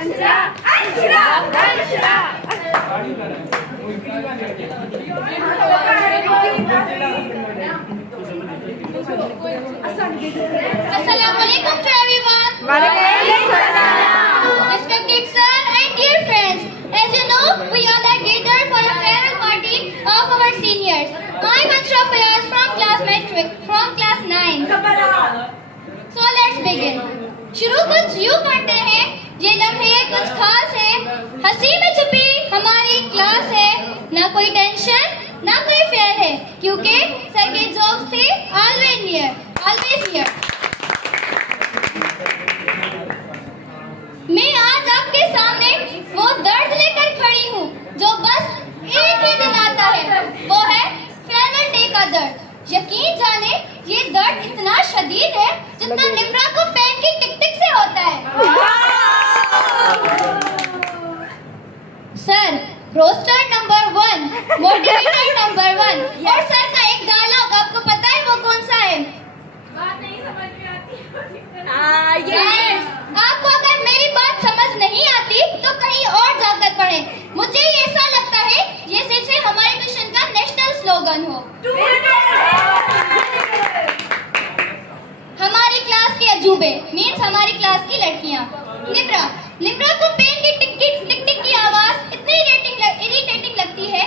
Assalamualaikum to everyone. Respected sir and dear friends, as you know, we all are gathered for a farewell party of our seniors. I am Anshra Fayaz from class 9. So let's begin. शुरू कुछ यूं करते हैं, ये लम्हे कुछ खास है, हंसी में छुपी हमारी क्लास है, ना कोई टेंशन ना कोई फेयर है, क्योंकि सर के जोक्स थे ऑलवेज हियर. मैं आज आपके सामने वो दर्द लेकर खड़ी हूँ जो बस एक ही दिन आता है, वो है फेयरवेल डे का दर्द. यकीन जाने ये दर्द इतना शदीद है जितना निम्रा को पेन की टिक टिक से होता है. Sir, roster number 1, motivator number 1 और सर का एक डायलॉग आपको पता है वो कौन सा है? बात नहीं समझ में आती. आपको अगर मेरी बात समझ नहीं आती तो कहीं और जाकर पढ़ें. मुझे ऐसा लगता है ये जैसे हमारे मिशन का नेशनल स्लोगन हो. हमारी क्लास के अजूबे मीन्स हमारी क्लास की लड़कियां. निम्रा को पेन की टिक टिक की आवाज इतनी इरिटेटिंग लगती है.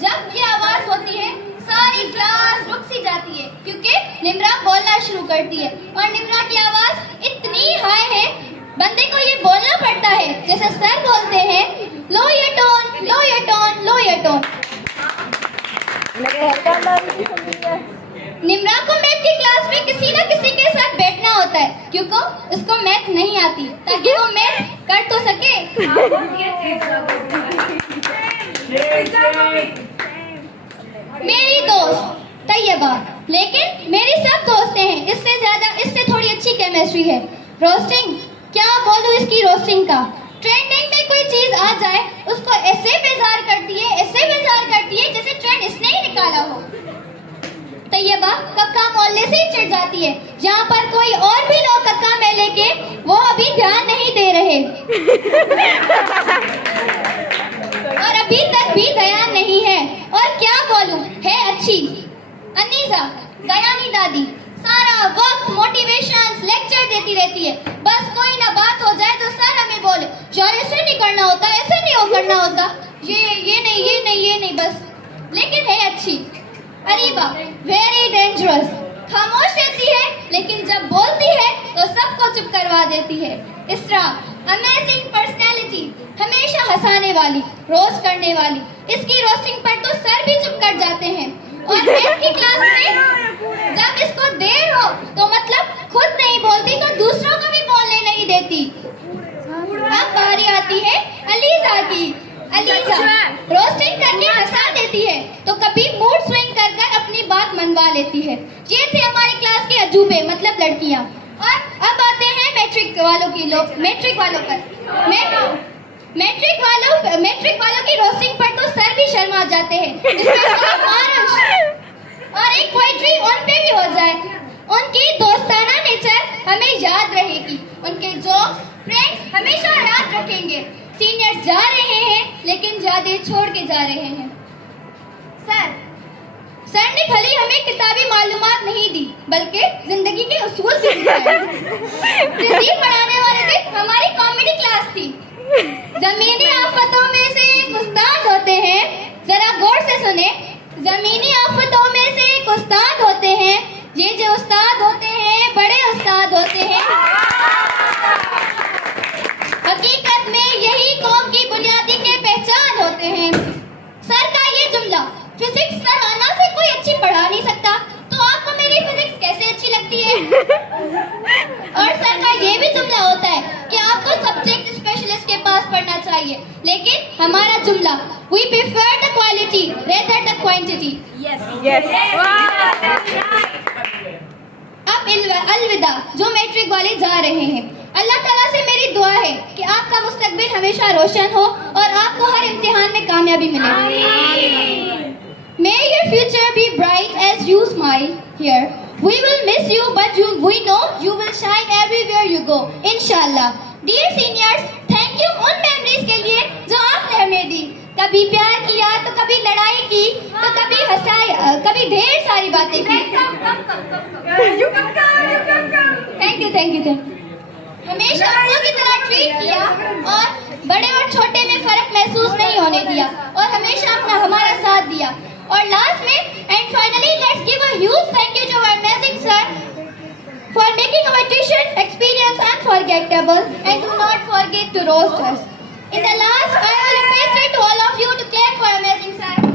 जब ये आवाज होती है सारी क्लास रुक सी जाती है, क्योंकि निम्रा बोलना शुरू करती है और निम्रा की आवाज इतनी हाई है बंदे को ये बोलना पड़ता है जैसे सर बोलते हैं, लो ये टोन, लो ये टोन, लो ये टोन. निम्रा को मैथ की क्लास में किसी न किसी के साथ बैठना होता है, क्योंकि उसको मैथ नहीं आती, ताकि वो मैथ कर तो सके. मेरी दोस्त तैयबा, लेकिन मेरी सब दोस्तें हैं, इससे थोड़ी अच्छी केमिस्ट्री है. रोस्टिंग, क्या बोलूं इसकी रोस्टिंग का. ट्रेंडिंग में कोई चीज आ जाए उसको ऐसे बेजार करती है जैसे ट्रेंड इसने ही निकाला हो. तैयबा कक्का मोहल्ले से ही चिढ़ जाती है, जहाँ पर कोई और भी लोग कक्का मेले के वो अभी ध्यान नहीं दे रहे और अभी तक भी ध्यान नहीं है. और क्या बोलूं, है अच्छी. अनीसा, गयानी दादी, सारा वक्त मोटिवेशन लेक्चर देती रहती है. बस कोई ना बात हो जाए तो सर हमें बोले, यार ऐसे नहीं करना होता, ऐसे नहीं करना होता, ये नहीं बस. लेकिन है अच्छी. अरीबा, वेरी डेंजरस, खामोश रहती है लेकिन जब बोलती है तो सबको चुप करवा देती है. इसरा, अमेजिंग पर्सनैलिटी, हमेशा हंसाने वाली, रोस्ट करने वाली. इसकी रोस्टिंग पर तो सर भी चुप कर जाते हैं. और मैथ की क्लास में जब इसको देर हो तो मतलब खुद नहीं बोलती तो दूसरों को भी बोलने नहीं देती. अब बारी आती है अलीजा की. अलीजा रोस्टिंग करके हंसा देती है तो कभी मूड स्विंग कर अपनी बात मनवा लेती है. ये थे हमारी क्लास के अजूबे मतलब लड़कियां. और अब आते हैं मैट्रिक वालों की रोस्टिंग पर तो सर भी शर्मा जाते हैं. और एक पोएट्री उन पे भी हो जाए. उनकी दोस्ताना नेचर हमें याद रहेगी, उनके जोक्स फ्रेंड्स हमेशा याद रखेंगे. सीनियर्स जा रहे हैं लेकिन यादें छोड़ के जा रहे हैं. सर ने भले हमें किताबी मालूमात नहीं दी बल्कि जिंदगी के उसूल भी सिखाए. तहजीब पढ़ाने वाले दिन हमारी कॉमेडी क्लास थी. जमीनी आफतों में से एक उस्ताद होते हैं, जरा गौर से सुने. जमीनी आफतों में से एक उस्ताद होते हैं, ये जो उस्ताद होते हैं बड़े उस्ताद होते हैं. हकीकत में यही कौम की बुनियादी के पहचान होते हैं. सर का ये जुमला, फिजिक्स सर आना से कोई अच्छी पढ़ा नहीं सकता, तो आपको मेरी फिजिक्स कैसे अच्छी लगती है. और सर का ये भी जुमला होता है कि आपको सब्जेक्ट स्पेशलिस्ट के पास पढ़ना चाहिए, लेकिन हमारा जुमला, we prefer the quality rather the quantity. Yes. अब अलविदा जो मैट्रिक वाले जा रहे हैं. अल्लाह ताला से मेरी दुआ है कि आपका मुस्तकबिल हमेशा रोशन हो और आपको हर इम्तिहान में कामयाबी मिले. May your future be bright as you smile here. We will miss you, but we know you will shine everywhere you go. Inshallah. Dear seniors, thank you हंसाया, कभी ढेर सारी बातें की। Thank you. हमेशा अपनों की तरह ट्रीट किया और बड़े और छोटे में फर्क महसूस नहीं होने दिया और हमेशा हमारा साथ दिया। और लास्ट में and finally let's give a huge thank you to our amazing sir for making our tuition experience unforgettable, and do not forget to roast us. In the last, I will request to all of you to clap for amazing sir.